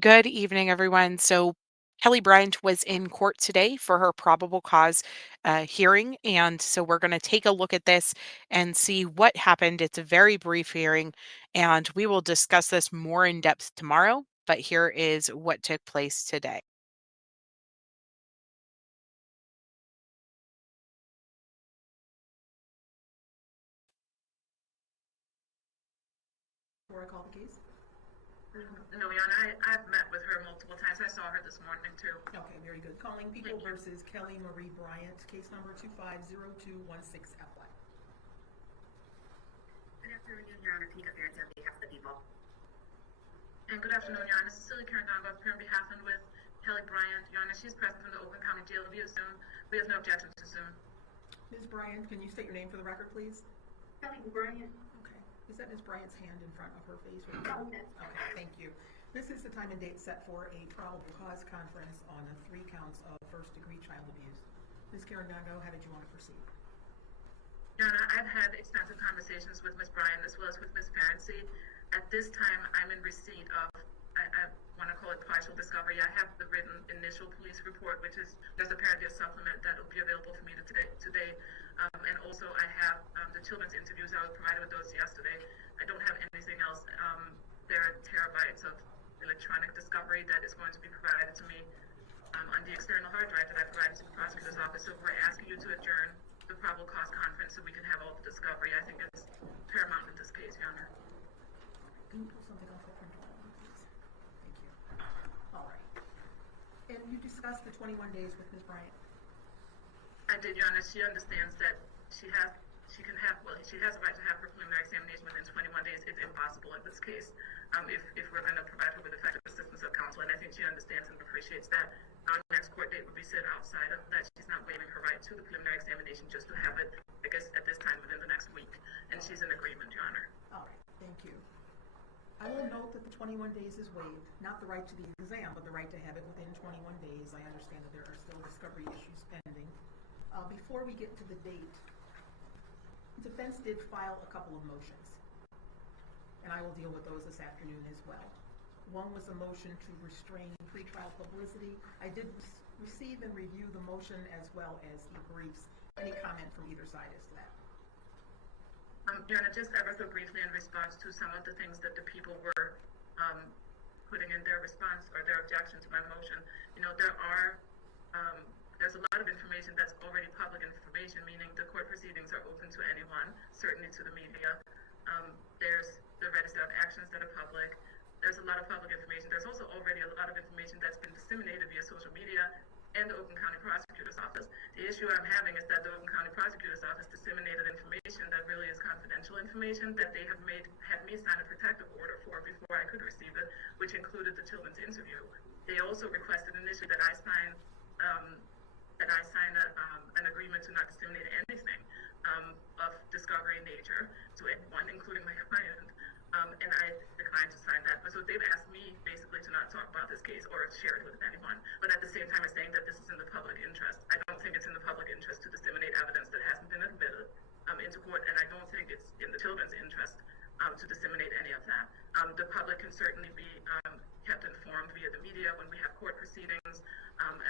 Good evening, everyone. Kelli Bryant was in court today for her probable cause hearing. And so we're going to take a look at this and see what happened. It's a very brief hearing, and we will discuss this more in depth tomorrow. But here is what took place today. Before I call the case? No, Yana, I've met with her multiple times. I saw her this morning too. Okay, very good. Calling People versus Kelli Marie Bryant, case number 250216FY. Good afternoon, Your Honor. Kelli Bryant on behalf of the people. And good afternoon, Your Honor. Cecilia Carandongo, here on behalf and with Kelli Bryant. Your Honor, she's present from the Oakland County Jail via Zoom. We have no objection to Zoom. Ms. Bryant, can you state your name for the record, please? Kelli Bryant. Okay. Is that Ms. Bryant's hand in front of her face? No, that's okay, thank you. This is the time and date set for a probable cause conference on the 3 counts of first-degree child abuse. Ms. Carandongo, how did you want to proceed? Your Honor, I've had extensive conversations with Ms. Bryant as well as with Ms. Parency. At this time, I'm in receipt of, I want to call it partial discovery. I have the written initial police report, which is, there's apparently a supplement that will be available for me today. And also I have the children's interviews. I was provided with those yesterday. I don't have anything else. There are terabytes of electronic discovery that is going to be provided to me on the external hard drive that I provided to the prosecutor's office. So we're asking you to adjourn the probable cause conference so we can have all the discovery. I think it's paramount in this case, Your Honor. Can you pull something off the printer, please? Thank you. All right. And you discussed the 21 days with Ms. Bryant? I did, Your Honor. She understands that she has a right to have her preliminary examination within 21 days. It's impossible in this case if we're going to provide her with effective assistance of counsel, and I think she understands and appreciates that. Our next court date would be set outside of that. She's not waiving her right to the preliminary examination just to have it, I guess, at this time within the next week, and she's in agreement, Your Honor. All right, thank you. I will note that the 21 days is waived, not the right to the exam, but the right to have it within 21 days. I understand that there are still discovery issues pending. Before we get to the date, defense did file a couple of motions, and I will deal with those this afternoon as well. One was a motion to restrain pretrial publicity. I did receive and review the motion as well as the briefs. Any comment from either side as to that? Your Honor, just ever so briefly in response to some of the things that the people were putting in their response or their objection to my motion. There's a lot of information that's already public information, meaning the court proceedings are open to anyone, certainly to the media. There's the register of actions that are public. There's a lot of public information. There's also already a lot of information that's been disseminated via social media and the Oakland County Prosecutor's Office. The issue I'm having is that the Oakland County Prosecutor's Office disseminated information that really is confidential information that they had me sign a protective order for before I could receive it, which included the children's interview. They also requested initially that I sign an agreement to not disseminate anything of discovery nature to anyone, including my client, and I declined to sign that. So they've asked me basically to not talk about this case or share it with anyone, but at the same time I'm saying that this is in the public interest. I don't think it's in the public interest to disseminate evidence that hasn't been admitted into court, and I don't think it's in the children's interest to disseminate any of that. The public can certainly be kept informed via the media when we have court proceedings,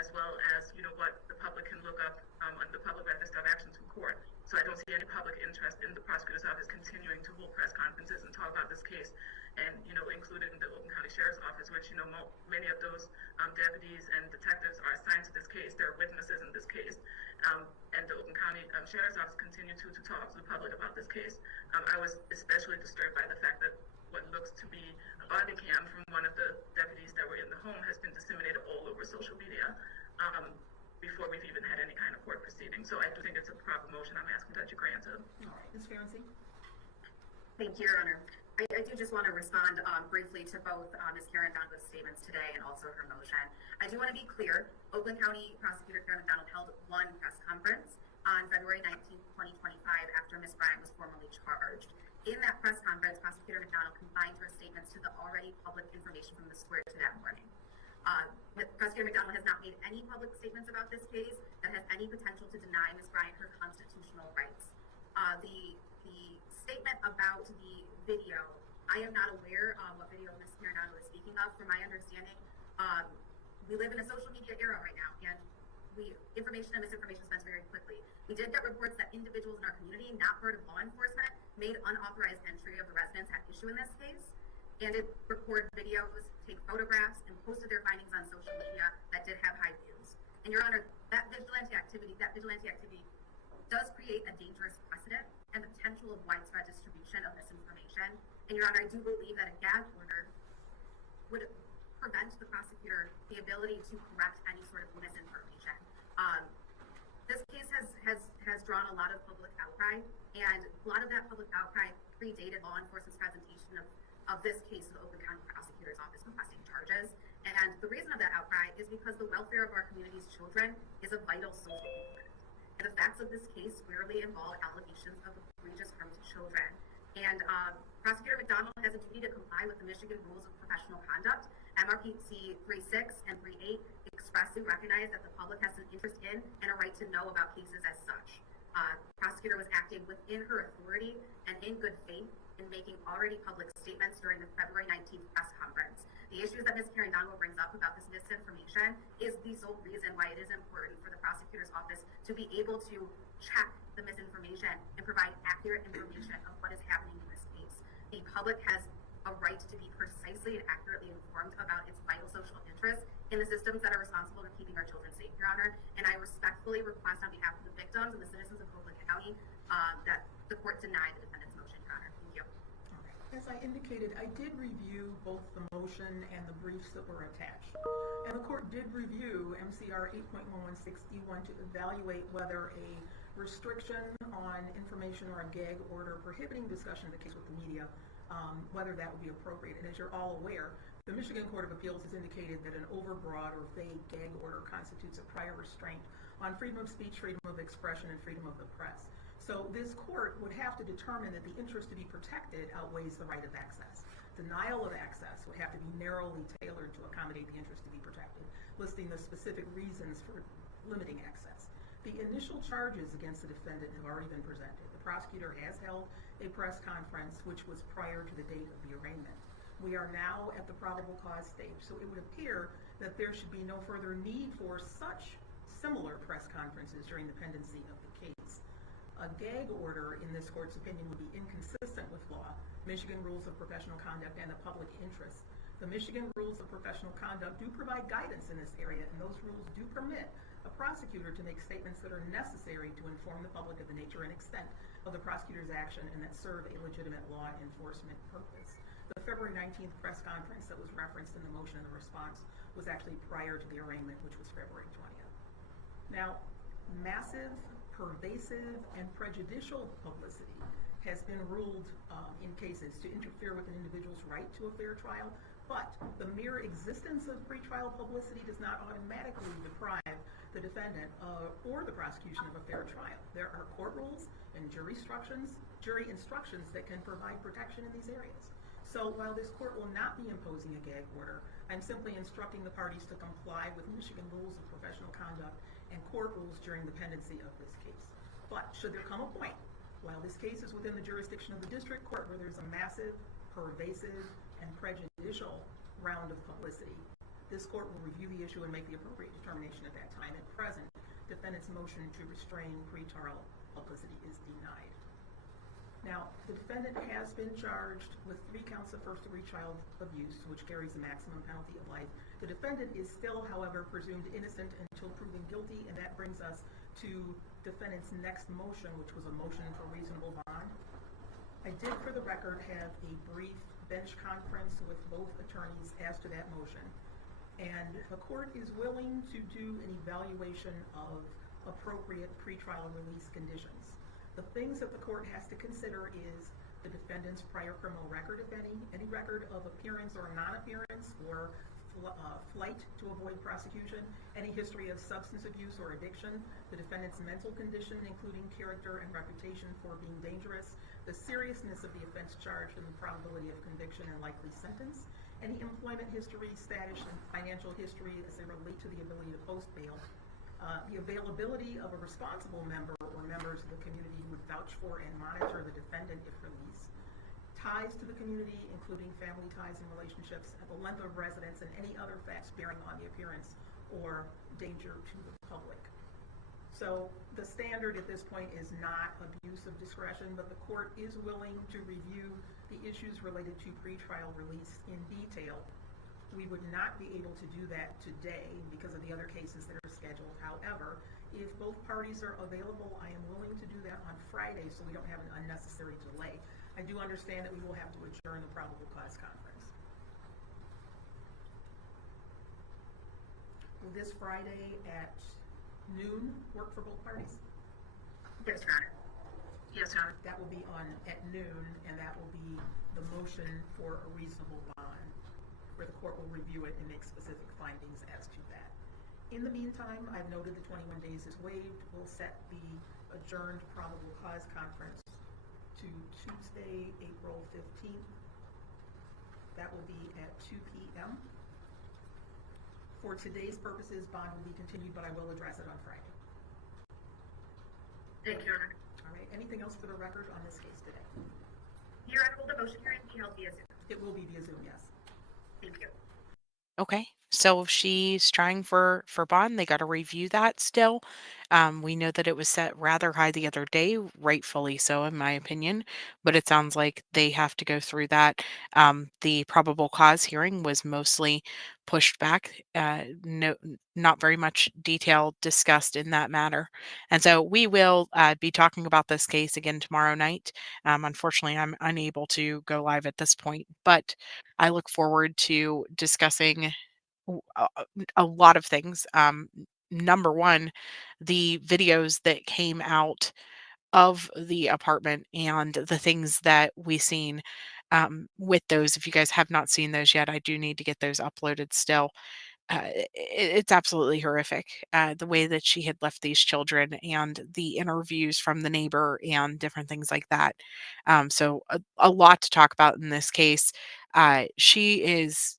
as well as what the public can look up on the public register of actions in court. So I don't see any public interest in the prosecutor's office continuing to hold press conferences and talk about this case, and included in the Oakland County Sheriff's Office, which many of those deputies and detectives are assigned to this case. There are witnesses in this case, and the Oakland County Sheriff's Office continue to talk to the public about this case. I was especially disturbed by the fact that what looks to be a body cam from one of the deputies that were in the home has been disseminated all over social media before we've even had any kind of court proceeding. So I do think it's a proper motion. I'm asking that you grant it. All right, Ms. Ferenczi? Thank you, Your Honor. I do just want to respond briefly to both Ms. Carandongo's statements today and also her motion. I do want to be clear. Oakland County Prosecutor Karen McDonald held one press conference on February 19, 2025, after Ms. Bryant was formally charged. In that press conference, Prosecutor McDonald confined her statements to the already public information from the square to that morning. Prosecutor McDonald has not made any public statements about this case that has any potential to deny Ms. Bryant her constitutional rights. The statement about the video I am not aware what video Ms. Mirandano is speaking of. From my understanding, we live in a social media era right now, and information and misinformation spreads very quickly. We did get reports that individuals in our community, not part of law enforcement, made unauthorized entry of the residence at issue in this case, and it recorded videos, take photographs, and posted their findings on social media that did have high views. And Your Honor, that vigilante activity does create a dangerous precedent and the potential of widespread distribution of misinformation. And Your Honor, I do believe that a gag order would prevent the prosecutor the ability to correct any sort of misinformation. This case has drawn a lot of public outcry, and a lot of that public outcry predated law enforcement's presentation of this case to the Oakland County Prosecutor's Office requesting charges. And the reason of that outcry is because the welfare of our community's children is a vital social movement. And the facts of this case squarely involve allegations of egregious harm to children. And Prosecutor McDonald has a duty to comply with the Michigan Rules of Professional Conduct. MRPC 3.6 and 3.8 expressly recognize that the public has an interest in and a right to know about cases as such. Prosecutor was acting within her authority and in good faith in making already public statements during the February 19th press conference. The issues that Ms. Mirandano brings up about this misinformation is the sole reason why it is important for the prosecutor's office to be able to check the misinformation and provide accurate information of what is happening in this case. The public has a right to be precisely and accurately informed about its vital social interests in the systems that are responsible for keeping our children safe, Your Honor. And I respectfully request on behalf of the victims and the citizens of Oakland County that the court deny the defendant's motion, Your Honor. Thank you. As I indicated, I did review both the motion and the briefs that were attached. And the court did review MCR 8.1161 to evaluate whether a restriction on information or a gag order prohibiting discussion of the case with the media, whether that would be appropriate. And as you're all aware, the Michigan Court of Appeals has indicated that an overbroad or vague gag order constitutes a prior restraint on freedom of speech, freedom of expression, and freedom of the press. So this court would have to determine that the interest to be protected outweighs the right of access. Denial of access would have to be narrowly tailored to accommodate the interest to be protected, listing the specific reasons for limiting access. The initial charges against the defendant have already been presented. The prosecutor has held a press conference, which was prior to the date of the arraignment. We are now at the probable cause stage, so it would appear that there should be no further need for such similar press conferences during the pendency of the case. A gag order, in this court's opinion, would be inconsistent with law, Michigan Rules of Professional Conduct, and the public interest. The Michigan Rules of Professional Conduct do provide guidance in this area, and those rules do permit a prosecutor to make statements that are necessary to inform the public of the nature and extent of the prosecutor's action and that serve a legitimate law enforcement purpose. The February 19th press conference that was referenced in the motion and the response was actually prior to the arraignment, which was February 20th. Now, massive, pervasive, and prejudicial publicity has been ruled in cases to interfere with an individual's right to a fair trial, but the mere existence of pretrial publicity does not automatically deprive the defendant or the prosecution of a fair trial. There are court rules and jury instructions that can provide protection in these areas. So while this court will not be imposing a gag order, I'm simply instructing the parties to comply with Michigan Rules of Professional Conduct and court rules during the pendency of this case. But should there come a point, while this case is within the jurisdiction of the district court, where there's a massive, pervasive, and prejudicial round of publicity, this court will review the issue and make the appropriate determination at that time. At present, defendant's motion to restrain pretrial publicity is denied. Now, the defendant has been charged with 3 counts of first-degree child abuse, which carries a maximum penalty of life. The defendant is still, however, presumed innocent until proven guilty, and that brings us to defendant's next motion, which was a motion for reasonable bond. I did, for the record, have a brief bench conference with both attorneys as to that motion, and the court is willing to do an evaluation of appropriate pretrial release conditions. The things that the court has to consider is the defendant's prior criminal record, if any record of appearance or non-appearance or flight to avoid prosecution, any history of substance abuse or addiction, the defendant's mental condition, including character and reputation for being dangerous, the seriousness of the offense charged and the probability of conviction and likely sentence, any employment history, status, and financial history as they relate to the ability to post bail, the availability of a responsible member or members of the community who would vouch for and monitor the defendant if released, ties to the community, including family ties and relationships, and the length of residence, and any other facts bearing on the appearance or danger to the public. So the standard at this point is not abuse of discretion, but the court is willing to review the issues related to pretrial release in detail. We would not be able to do that today because of the other cases that are scheduled. However, if both parties are available, I am willing to do that on Friday so we don't have an unnecessary delay. I do understand that we will have to adjourn the probable cause conference. Will this Friday at noon work for both parties? Yes, Your Honor. Yes, Your Honor. That will be on at noon, and that will be the motion for a reasonable bond, where the court will review it and make specific findings as to that. In the meantime, I've noted the 21 days is waived. We'll set the adjourned probable cause conference to Tuesday, April 15th. That will be at 2 p.m. For today's purposes, bond will be continued, but I will address it on Friday. Thank you, Your Honor. All right, anything else for the record on this case today? Your Honor, will the motion hearing be held via Zoom? It will be via Zoom, yes. Thank you. Okay. So if she's trying for bond, they got to review that still. We know that it was set rather high the other day, rightfully so, in my opinion. But it sounds like they have to go through that. The probable cause hearing was mostly pushed back. No, not very much detail discussed in that matter. And so we will be talking about this case again tomorrow night. Unfortunately, I'm unable to go live at this point, but I look forward to discussing a lot of things. Number one, the videos that came out of the apartment and the things that we seen with those. If you guys have not seen those yet, I do need to get those uploaded still. It's absolutely horrific, the way that she had left these children and the interviews from the neighbor and different things like that. So a lot to talk about in this case. She is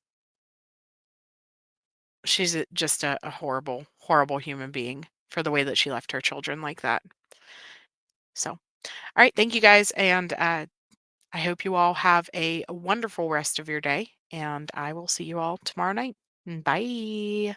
She's just a horrible, horrible human being for the way that she left her children like that. So, all right, thank you guys, and I hope you all have a wonderful rest of your day, and I will see you all tomorrow night. Bye.